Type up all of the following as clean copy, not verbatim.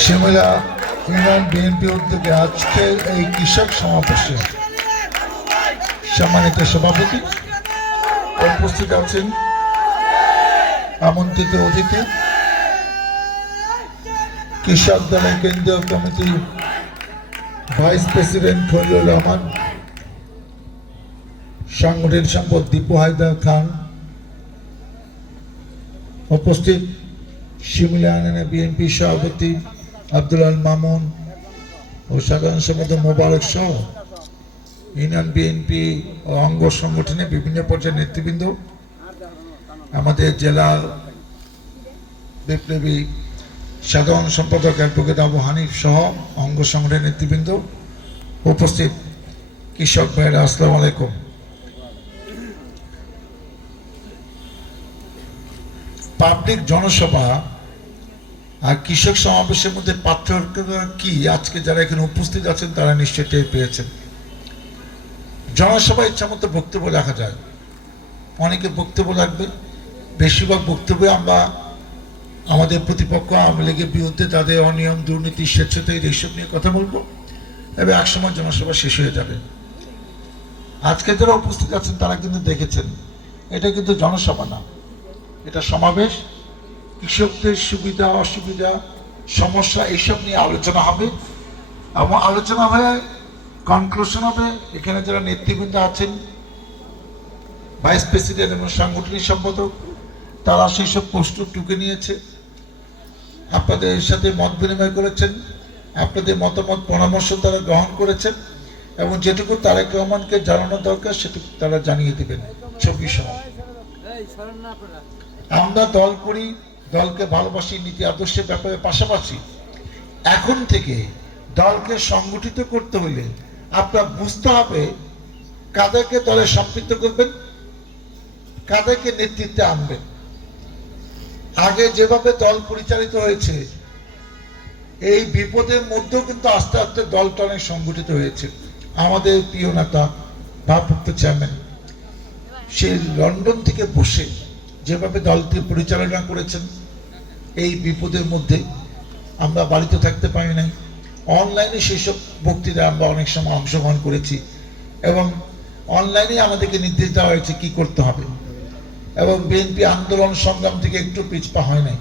শিমুলা union BNP উদ্যোগে আজকে এই কৃষক সমাবেশে সম্মানিত সভাপতি উপস্থিত আছেন আমন্ত্রিত অতিথি কৃষক দলের কেন্দ্রীয় committee vice president Khalilur Rahman, সাংগঠনিক সম্পাদক দীপু হায়দার খান, উপস্থিত শিমুলা ইউনিয়নের বিএনপি সভাপতি আব্দুল আল মামুন ও সাধারণ সম্পাদক মোবারক সহ ইউনিয়ন বিএনপি ও অঙ্গ সংগঠনের বিভিন্ন পর্যায়ের নেতৃবৃন্দ, আমাদের জেলার বিপ্লবী সাধারণ সম্পাদক অ্যাডভোকেট আবু হানিফ সহ অঙ্গ সংগঠনের নেতৃবৃন্দ, উপস্থিত কৃষক ভাইরা, আসসালামু আলাইকুম। পাবলিক জনসভা আর কৃষক সমাবেশের মধ্যে পার্থক্য কি আজকে যারা এখানে উপস্থিত আছেন তারা নিশ্চয়ই টের পেয়েছেন। জনসভা ইচ্ছা মতো বক্তব্য রাখা যায়, অনেকে বক্তব্য রাখবে, বেশিরভাগ বক্তব্যে আমরা আমাদের প্রতিপক্ষ আওয়ামী লীগের বিরুদ্ধে তাদের অনিয়ম, দুর্নীতি, স্বেচ্ছাচারিতা এইসব নিয়ে কথা বলবো এবং একসময় জনসভা শেষ হয়ে যাবে। আজকে যারা উপস্থিত আছেন তারা কিন্তু দেখেছেন এটা কিন্তু জনসভা না, এটা সমাবেশ। কৃষকদের সুবিধা অসুবিধা সমস্যা এইসব নিয়ে আলোচনা হবে এবং আলোচনা হয়ে কনক্লুশন হবে। এখানে যারা নেতৃবৃন্দ আছেন, ভাইস প্রেসিডেন্ট এবং সাংগঠনিক সম্পাদক, তারা সেই সব প্রস্তুত টুকে নিয়েছে, আপনাদের সাথে মত বিনিময় করেছেন, আপনাদের মতামত পরামর্শ তারা গ্রহণ করেছেন এবং যেটুকু তারেক রহমানকে জানানো দরকার সেটুকু তারা জানিয়ে দেবেন ছবি সহ। আমরা দল করি, দলকে ভালোবাসি, নীতি আদর্শের ব্যাপারে পাশাপাশি এখন থেকে দলকে সংগঠিত করতে হলে আপনার বুঝতে হবে কাদেরকে দলে সম্পৃক্ত করবেন, কাদেরকে নেতৃত্বে আনবেন। আগে যেভাবে দল পরিচালিত হয়েছে এই বিপদের মধ্যেও কিন্তু আস্তে আস্তে দলটা অনেক সংগঠিত হয়েছে। আমাদের প্রিয় নেতা ভারপ্রাপ্ত চেয়ারম্যান সেই লন্ডন থেকে বসে যেভাবে দলটি পরিচালনা করেছেন, এই বিপদের মধ্যে আমরা বাড়িতে থাকতে পারি নাই, অনলাইনে সেই সব বক্তৃতা আমরা অনেক সময় অংশগ্রহণ করেছি এবং অনলাইনে আমাদেরকে নির্দেশ দেওয়া হয়েছে কি করতে হবে এবং বিএনপি আন্দোলন সংগ্রাম থেকে একটু পিছপা হয় নাই।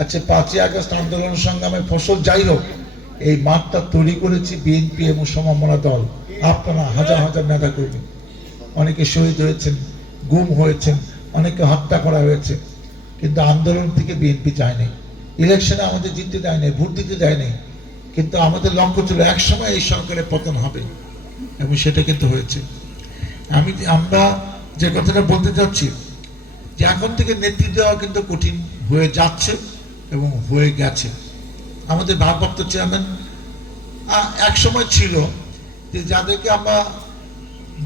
আচ্ছা, 5ই আগস্ট আন্দোলন সংগ্রামের ফসল যাই হোক, এই মাঠটা তৈরি করেছি বিএনপি এবং সমমনা দল, আপনারা হাজার হাজার নেতা কর্মী, অনেকে শহীদ হয়েছেন, গুম হয়েছেন, অনেকে হত্যা করা হয়েছে, কিন্তু আন্দোলন থেকে বিএনপি যায়নি, ইলেকশনে আমাদের জিততে দেয় নাই, ভোট দিতে দেয় নাই, কিন্তু আমাদের লক্ষ্য ছিল একসময় এই সরকারের পতন হবে এবং সেটা কিন্তু হয়েছে। আমরা যে কথাটা বলতে চাচ্ছি যে এখন থেকে নেতৃত্ব দেওয়া কিন্তু কঠিন হয়ে যাচ্ছে এবং হয়ে গেছে। আমাদের ভারপ্রাপ্ত চেয়ারম্যান এক সময় ছিল যে যাদেরকে আমরা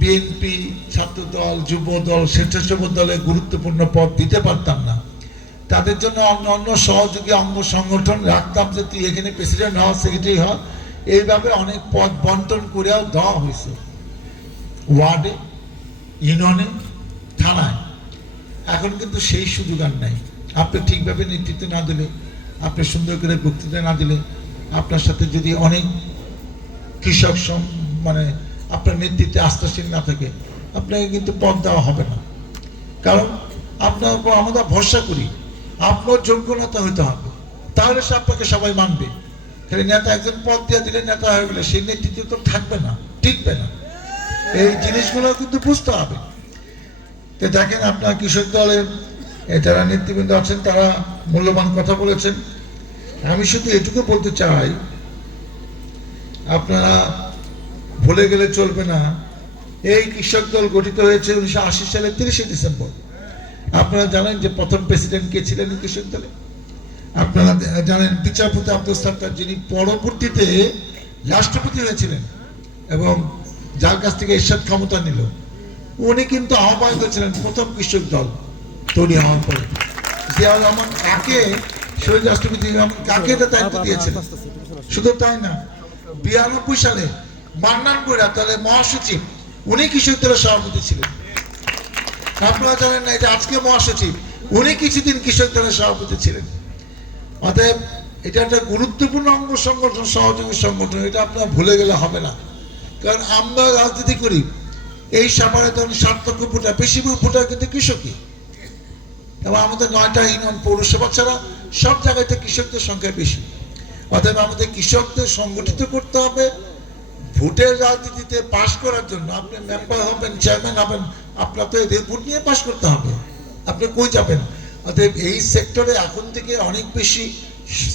বিএনপি, ছাত্র দল, যুব দল, স্বেচ্ছাসেবক দলে গুরুত্বপূর্ণ পদ দিতে পারতাম না, তাদের জন্য অন্য অন্য সহযোগী অঙ্গ সংগঠন রাখতাম যে তুই এখানে প্রেসিডেন্ট হওয়া, সেক্রেটারি হওয়া, এইভাবে অনেক পদ বন্টন করেও দেওয়া হয়েছে ওয়ার্ডে, ইউনিয়নে, থানায়। এখন কিন্তু সেই সুযোগ আর নাই। আপনি ঠিকভাবে নেতৃত্ব না দিলে, আপনি সুন্দর করে বক্তৃতা না দিলে, আপনার সাথে যদি অনেক কৃষক মানে আপনার নেতৃত্বে আস্থাশীল না থাকে, আপনাকে কিন্তু পদ দেওয়া হবে না। কারণ আপনার উপর আমরা ভরসা করি, আপনার যোগ্যতা হইতে হবে, তাহলে সে আপনাকে সবাই মানবে। খালি নেতা একজন পদ দিয়ে দিলে নেতা হয়ে গেলে সেই নেতৃত্ব তো থাকবে না, টিকবে না। এই জিনিসগুলো কিন্তু বুঝতে হবে। তো দেখেন, আপনার কৃষক দলের যারা নেতৃবৃন্দ আছেন তারা মূল্যবান কথা বলেছেন। আমি শুধু এটুকু বলতে চাই, আপনারা ভুলে গেলে চলবে না, এই কৃষক দল গঠিত হয়েছে 1980 সালের 30শে ডিসেম্বর। আপনারা জানেন যে প্রথম প্রেসিডেন্ট কে ছিলেন কৃষক দলে? আপনারা জানেন বিচারপতি আব্দুল সাত্তার, যিনি পরবর্তীতে রাষ্ট্রপতি হয়েছিলেন এবং যার কাছ থেকে এরশাদ ক্ষমতা নিল, উনি কিন্তু আহ্বায়ক ছিলেন প্রথম কৃষক দল তৈরি হওয়ার পরে। জিয়াউর রহমান কাকে, শহীদ রাষ্ট্রপতি কাকে এটা দায়িত্ব দিয়েছেন? শুধু তাই না, 92 সালে মান্নান বইরা তাহলে মহাসচিব, উনি কৃষক দলের সভাপতি ছিলেন। আপনারা জানেন না, এটা আজকে মহাসচিব উনি কিছুদিন কৃষক দলের সভাপতি ছিলেন। অতএব এটা একটা গুরুত্বপূর্ণ অঙ্গ সংগঠন, সহযোগী সংগঠন, এটা আপনার ভুলে গেলে হবে না। কারণ আমরা রাজনীতি করি, এই সাভারে ধরুন 7 লক্ষ ভোটার, বেশিরভাগ ভোটার কিন্তু কৃষকই, এবং আমাদের 9টা ইউনিয়ন পৌরসভা ছাড়া সব জায়গাতে কৃষকদের সংখ্যা বেশি। অতএব আমাদের কৃষকদের সংগঠিত করতে হবে। ভোটের রাজনীতিতে পাশ করার জন্য আপনি মেম্বার হবেন, চেয়ারম্যান হবেন, আপনার তো এদের ভোট নিয়ে পাশ করতে হবে, আপনি কই যাবেন? অতএব এই সেক্টরে এখন থেকে অনেক বেশি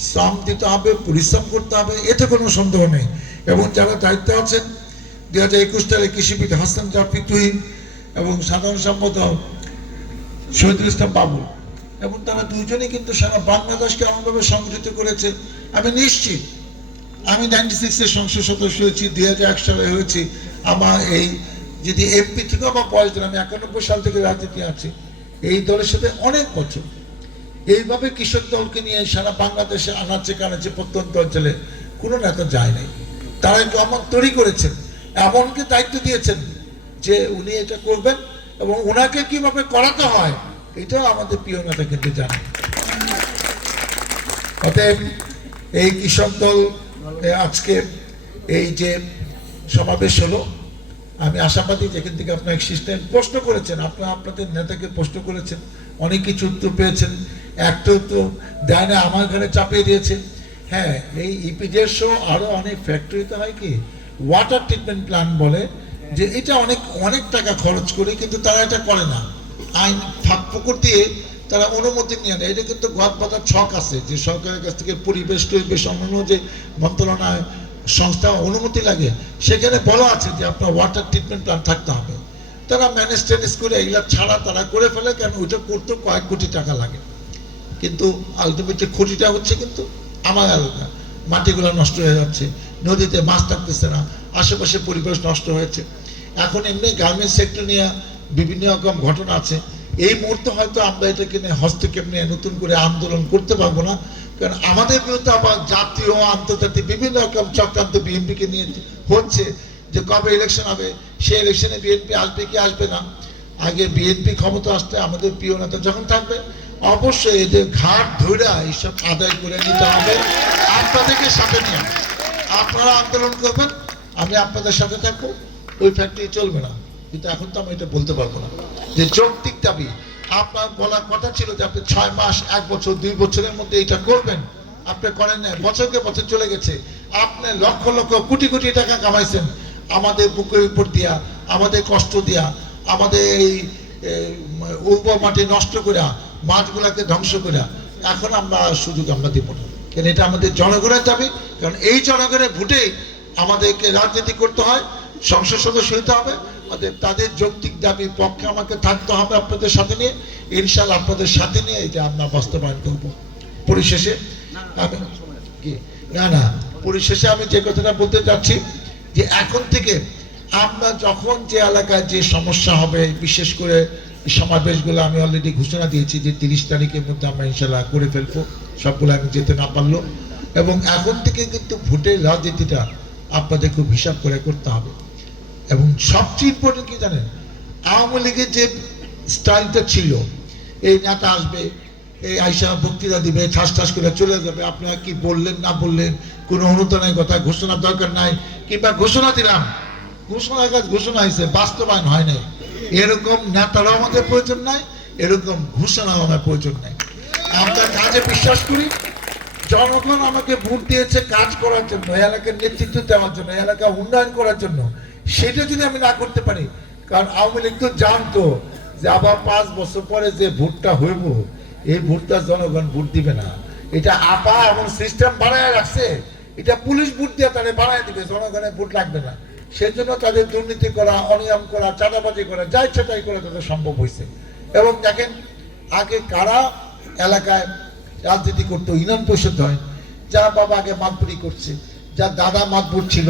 শ্রম দিতে হবে, পরিশ্রম করতে হবে, এতে কোনো সন্দেহ নেই। এবং যারা দায়িত্বে আছেন 2021 সালে কৃষিবিদ হাসান জাফরি তুহিন এবং সাধারণ সম্পাদক শহীদুল ইসলাম বাবু, এবং তারা দুজনেই কিন্তু সারা বাংলাদেশকে এমনভাবে সংগঠিত করেছে। আমি নিশ্চিত, আমি 96-এর সংসদ সদস্য হয়েছি, 2001 সালে হয়েছি। আমার এই যদি এমপি থেকে আমার বয়স দিন, আমি 91 সাল থেকে রাজনীতি আছি, এই দলের সাথে অনেক বছর এইভাবে কৃষক দলকে নিয়ে সারা বাংলাদেশে আনাচে কানাচে প্রত্যন্ত অঞ্চলে কোনো নেতা যায় নাই। তারা একটু আমার তৈরি করেছেন, এমনকি দায়িত্ব দিয়েছেন যে উনি এটা করবেন, এবং ওনাকে কিভাবে করাতে হয় এটাও আমাদের প্রিয় নেতা কিন্তু জানেন। অতএব এই কৃষক দল আজকে এই যে সমাবেশ হলো, আমি আশাবাদী যেখান থেকে আপনার সিস্টেম প্রশ্ন করেছেন, আপনারা আপনাদের নেতাকে প্রশ্ন করেছেন, অনেক কিছু উত্তর পেয়েছেন। একটা তো দেয় না, আমার ঘরে চাপিয়ে দিয়েছে। হ্যাঁ, এই ইপিজেড শো আরো অনেক ফ্যাক্টরিতে হয় কি ওয়াটার ট্রিটমেন্ট প্ল্যান্ট বলে, যে এটা অনেক অনেক টাকা খরচ করে, কিন্তু তারা এটা করে না। আইন ফাঁক পুকুর দিয়ে তারা অনুমতি নিয়ে নেয়। এটা কিন্তু গদবাধার ছক আছে যে সরকারের কাছ থেকে পরিবেশ টরিবেশ অন্যান্য যে মন্ত্রণালয় সংস্থা অনুমতি লাগে, সেখানে বলা আছে যে আপনার ওয়াটার ট্রিটমেন্ট প্ল্যান্ট থাকতে হবে। তারা ম্যানেজ টেনেজ করে এগুলা ছাড়া তারা করে ফেলে, কেন ওইটা করতে কয়েক কোটি টাকা লাগে। কিন্তু আলটিমেটলি ক্ষতিটা হচ্ছে কিন্তু আমার এলাকা, মাটিগুলো নষ্ট হয়ে যাচ্ছে, নদীতে মাছ থাকতেছে না, আশেপাশে পরিবেশ নষ্ট হয়েছে। এখন এমনি গার্মেন্টস সেক্টর নিয়ে বিভিন্ন রকম ঘটনা আছে। এই মুহূর্তে হয়তো আমরা এটাকে নিয়ে হস্তক্ষেপ নিয়ে নতুন করে আন্দোলন করতে পারবো না, কারণ আমাদের বিরুদ্ধে আবার জাতীয় আন্তর্জাতিক বিভিন্ন রকম চক্রান্ত বিএনপিকে নিয়ে হচ্ছে, যে কবে ইলেকশন হবে, সেই ইলেকশনে বিএনপি আসবে কি আসবে না। আগে বিএনপি ক্ষমতা আসতে আমাদের প্রিয় নেতা যখন থাকবে, অবশ্যই এদের ঘাট ধরে এইসব আদায় করে নিতে হবে। আপনাদেরকে সাথে নিয়ে আপনারা আন্দোলন করবেন, আমি আপনাদের সাথে থাকবো। ওই ফ্যাক্টরি চলবে না, কিন্তু এখন তো আমি এটা বলতে পারবো না। যে যৌক্তিক দাবি আপনার বলার কথা ছিল যে আপনি 6 মাস, 1 বছর, 2 বছরের মধ্যে এটা করবেন, আপনি করেন না। বছরকে বছর চলে গেছে, আপনি লক্ষ লক্ষ কোটি কোটি টাকা কামাইছেন আমাদের বুকের উপর দিয়া, আমাদের কষ্ট দিয়া, আমাদের এই উর্বর মাটি নষ্ট করে, মাঠগুলাকে ধ্বংস করে। এখন আমরা সুযোগ আমরা দিব না, কারণ এটা আমাদের জনগণের দাবি। কারণ এই জনগণের ভোটে আমাদেরকে রাজনীতি করতে হয়, সংসদ সদস্য হতে হবে। তাদের যৌক্তিক দাবির পক্ষে আমাকে থাকতে হবে আপনাদের সাথে নিয়ে। ইনশাআল্লাহ আপনাদের সাথে নিয়ে এটা আমরা বাস্তবায়ন করব। পরিশেষে পরিশেষে আমি যে কথাটা বলতে চাচ্ছি, যে এখন থেকে আমরা যখন যে এলাকায় যে সমস্যা হবে, বিশেষ করে সমাবেশগুলো আমি অলরেডি ঘোষণা দিয়েছি যে 30 তারিখের মধ্যে আমরা ইনশাআল্লাহ করে ফেলবো, সবগুলো আমি যেতে না পারলো। এবং এখন থেকে কিন্তু ভোটের রাজনীতিটা আপনাদের খুব হিসাব করে করতে হবে। এবং সবচেয়ে ইম্পর্টেন্ট কি জানেন, আওয়ামী লীগের যে স্টাইলটা ছিল, এই নেতা আসবে, এই আইসা বক্তৃতা দিবে, ঠাস ঠাস করে চলে যাবে, আপনারা কি বললেন না বললেন কোনো অনুদানের কথা, ঘোষণার দরকার নাই, কিংবা ঘোষণা দিলাম, ঘোষণার কাজ ঘোষণা হয়েছে, বাস্তবায়ন হয় নাই, এরকম নেতারাও আমাদের প্রয়োজন নাই, এরকম ঘোষণাও আমার প্রয়োজন নাই। আমরা কাজে বিশ্বাস করি। জনগণ আমাকে ভোট দিয়েছে কাজ করার জন্য, এলাকার নেতৃত্ব দেওয়ার জন্য, এলাকা উন্নয়ন করার জন্য। সেটা যদি আমি না করতে পারি, কারণ আওয়ামী লীগ তো জানতো যে আবার 5 বছর পরে যে ভোটটা হইব, এই ভোটটা জনগণ ভোট দিবে না। এটা আপা এমন সিস্টেম বানায় রাখছে, এটা পুলিশ ভোট দিয়ে তাহলে বানায় দিবে, জনগণের ভোট লাগবে না। সেই জন্য তাদের দুর্নীতি করা, অনিয়ম করা, চাঁদাবাজি করা, যা ইচ্ছা তাই করা তাদের সম্ভব হয়েছে। এবং দেখেন আগে কারা এলাকায় রাজনীতি করতো, ইউনিয়ন পরিষদ হয়, যার বাবা আগে মাতবুরি করছে, যার দাদা মাতবুর ছিল,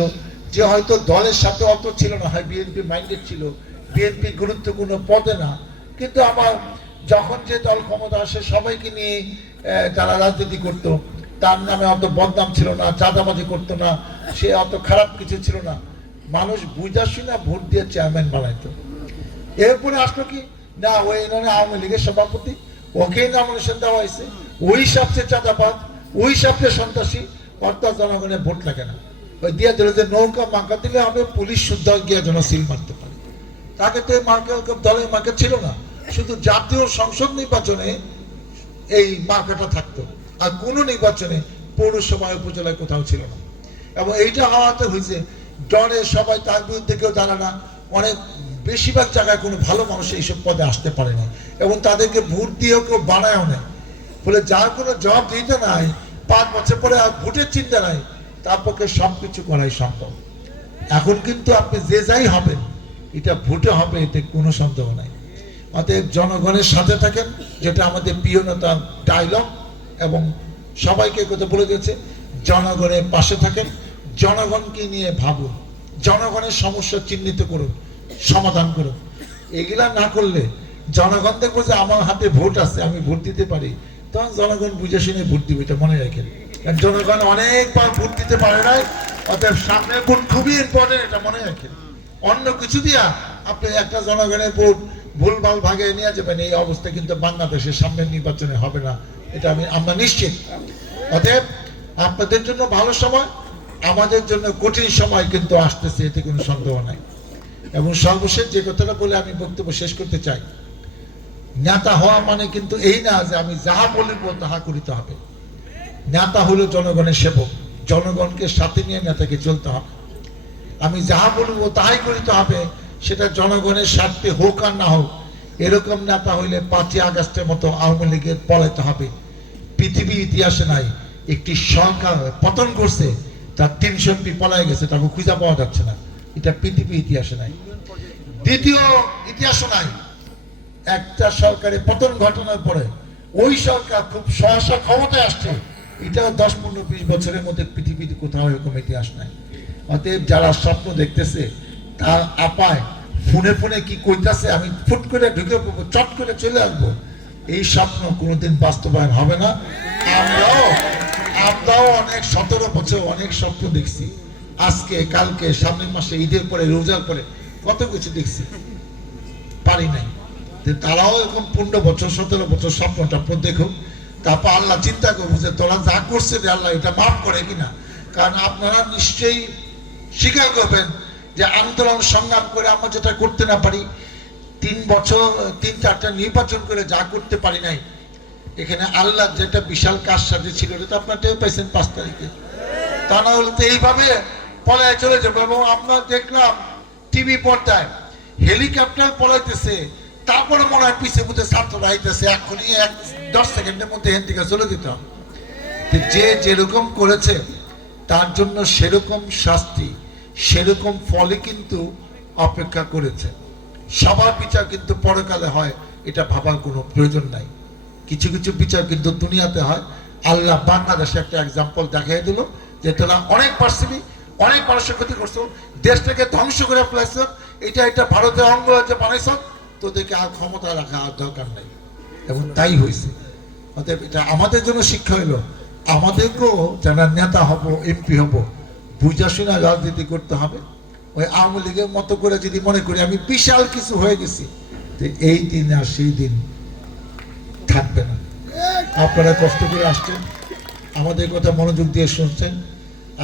যে হয়তো দলের সাথে অত ছিল না, হয় বিএনপি মাইন্ডেড ছিল, বিএনপি গুরুত্বপূর্ণ পদে না, কিন্তু আমার যখন যে দল ক্ষমতা আসে সবাইকে নিয়ে তারা রাজনীতি করতো, তার নামে অত বদনাম ছিল না, চাঁদাবাজি করতো না, সে অত খারাপ কিছু ছিল না। মানুষ বুঝাসি না ভোট দিয়ে চেয়ারম্যান বানাইতো। এরপরে আসলো কি না, ওই ইউনিয়নে আওয়ামী লীগের সভাপতি, ওকেই নমিনেশন দেওয়া হয়েছে, ওই সবচেয়ে চাঁদাবাদ, ওই সবচেয়ে সন্ত্রাসী, অর্থাৎ জনগণের ভোট লাগে না। ওই দিয়ে দিল যে নৌকা মার্কা দিলে হবে, পুলিশ শুদ্ধ গিয়ে যেন সিল মারতে পারে। তাকে তো মার্কা দলের মার্কা ছিল না, শুধু জাতীয় সংসদ নির্বাচনে এই মার্কাটা থাকতো, আর কোনো নির্বাচনে পৌরসভায় উপজেলায় কোথাও ছিল না। এবং এইটা হওয়াতে হয়েছে ডরে সবাই তার বিরুদ্ধে কেউ জানে না, অনেক বেশিরভাগ জায়গায় কোনো ভালো মানুষ এইসব পদে আসতে পারে না, এবং তাদেরকে ভোট দিয়েও কেউ বানায়ও নেয়। ফলে যার কোনো জবাব দিতে নাই, 5 বছর পরে আর ভোটের চিন্তা নাই, তার পক্ষে সবকিছু করাই সম্ভব। এখন কিন্তু আপনি যে যাই হবেন, এটা ভোটে হবে, এতে কোনো সন্দেহ নাই। অতএব জনগণের সাথে থাকেন, যেটা আমাদের প্রিয় নেতা ডায়লগ, এবং সবাইকে কথা বলে দিয়েছে, জনগণের পাশে থাকেন, জনগণকে নিয়ে ভাবুন, জনগণের সমস্যা চিহ্নিত করুন, সমাধান করুন। এগুলা না করলে জনগণ দেখবো যে আমার হাতে ভোট আছে, আমি ভোট দিতে পারি, তখন জনগণ বুঝে শুনে ভোট দিবে, এটা মনে রাখেন। কারণ জনগণ অনেকবার ভোট দিতে পারে নাই, অতএব সামনের ভোট খুবই ইম্পর্টেন্ট, এটা মনে রাখেন। অন্য কিছু দিয়া আপনি একটা জনগণের ভোট ভুলভাল ভাগে নিয়ে যাবেন, এই অবস্থা কিন্তু বাংলাদেশের সামনের নির্বাচনে হবে না, এটা আমরা নিশ্চিত। অতএব আপনাদের জন্য ভালো সময়, আমাদের জন্য কঠিন সময় কিন্তু আসতেছে, এতে কোনো সন্দেহ নাই। এবং সর্বশেষ যে কথাটা বলে আমি বক্তব্য শেষ করতে চাই, নেতা হওয়া মানে কিন্তু এই না যে আমি যাহা বলিব তাহা করিতে হবে। নেতা হলো জনগণের সেবক, জনগণকে সাথে নিয়ে নেতাকে চলতে হবে। আমি যাহা বলবো তাহাই করিতে হবে, সেটা জনগণের স্বার্থে হোক আর না হোক। এরকম নেতা হইলে 5ই আগস্টের মতো আওয়ামী লীগের পলাইতে হবে। পৃথিবীর ইতিহাসে নাই একটি সরকার পতন করছে, তার 300 এমপি পলাই গেছে, তাকে খুঁজে পাওয়া যাচ্ছে না, এটা পৃথিবীর ইতিহাসে নাই। দ্বিতীয় ইতিহাসও নাই, একটা সরকারের পতন ঘটনার পরে ওই সরকার খুব সহসা ক্ষমতায় আসছে, এটা 10, 15, 20 বছরের মধ্যে পৃথিবীতে কোথাও এরকম ইতিহাস নাই। অতএব যারা স্বপ্ন দেখতেছে, তার আপায় ফোনে ফোনে কি কইতাছে, আমি ফুট করে ঢুকে পড়বো, চট করে চলে আসবো, এই স্বপ্ন কোনোদিন বাস্তবায়ন হবে না। আমরাও অনেক 17 বছর অনেক স্বপ্ন দেখছি, আজকে কালকে সামনের মাসে ঈদের পরে রোজার পরে কত কিছু দেখছি, পারি নাই। তারাও এরকম 15 বছর 17 বছর স্বপ্নটা দেখুক, তারপর আল্লাহ চিন্তা করবো যে তোরা যা করছে আল্লাহ এটা মাফ করে কিনা। কারণ আপনারা নিশ্চয়ই স্বীকার করবেন যে আন্দোলন সংগ্রাম করে আমরা যেটা করতে না পারি, 3 বছর 3-4টা নির্বাচন করে যা করতে পারি নাই, এখানে আল্লাহ যেটা বিশাল কাজ সাথে ছিল, এটা আপনার টের পাইছেন 5 তারিখে। তা না হলে তো এইভাবে পলায় চলে যাবো। এবং আমরা দেখলাম টিভি পর্দায় হেলিকপ্টার পলাইতেছে, তারপরে মনে হয় পিছিয়ে বুঝে ছাত্ররা আইতেছে, এখনই 10 সেকেন্ডের মধ্যে এখান থেকে চলে দিতে হবে। যে যেরকম করেছে তার জন্য সেরকম শাস্তি, সেরকম ফলে কিন্তু অপেক্ষা করেছে। সবার বিচার কিন্তু পরকালে হয়, এটা ভাবার কোনো প্রয়োজন নাই। কিছু কিছু বিচার কিন্তু দুনিয়াতে হয়। আল্লাহ বাংলাদেশে একটা এক্সাম্পল দেখাই দিল যে তোরা অনেক পারছিলি, অনেক মানুষের ক্ষতি করছো, দেশটাকে ধ্বংস করে ফেলেছ, এটা ভারতের অঙ্গ যে বানাইছ, তোদেরকে আর ক্ষমতা রাখা আর দরকার নাই। এবং তাই হয়েছে। অতএব এটা আমাদের জন্য শিক্ষা হইলো, আমাদেরকেও যারা নেতা হব, এমপি হব, বুঝা শুনা রাজনীতি করতে হবে। ওই আওয়ামী লীগের মতো করে যদি মনে করি আমি বিশাল কিছু হয়ে গেছি, তো এই দিন আর সেই দিন থাকবে না। আপনারা কষ্ট করে আসছেন, আমাদের কথা মনোযোগ দিয়ে শুনছেন,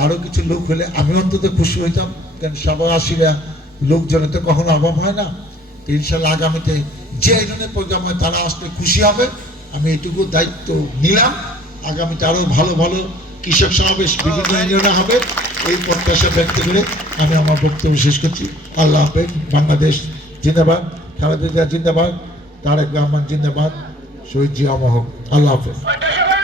আরো কিছু লোক হলে আমি অন্তত খুশি হইতাম, কারণ সবাই আসিলে লোকজনের তো কখনো অভাব হয় না। ইনশাল্লাহ আগামীতে যে ধরনের প্রোগ্রাম হয় তারা আসলে খুশি হবে। আমি এটুকু দায়িত্ব নিলাম, আগামীতে আরো ভালো ভালো কৃষক সমাবেশ বিভিন্ন ইউনিয়নে হবে, এই প্রত্যাশা ব্যক্ত করে আমি আমার বক্তব্য শেষ করছি। আল্লাহ হাফেজ। বাংলাদেশ জিন্দাবাদ, খালেদা জিয়া জিন্দাবাদ, তারেক রহমান জিন্দাবাদ, শহীদ জিয়া মহক। আল্লাহ হাফেজ।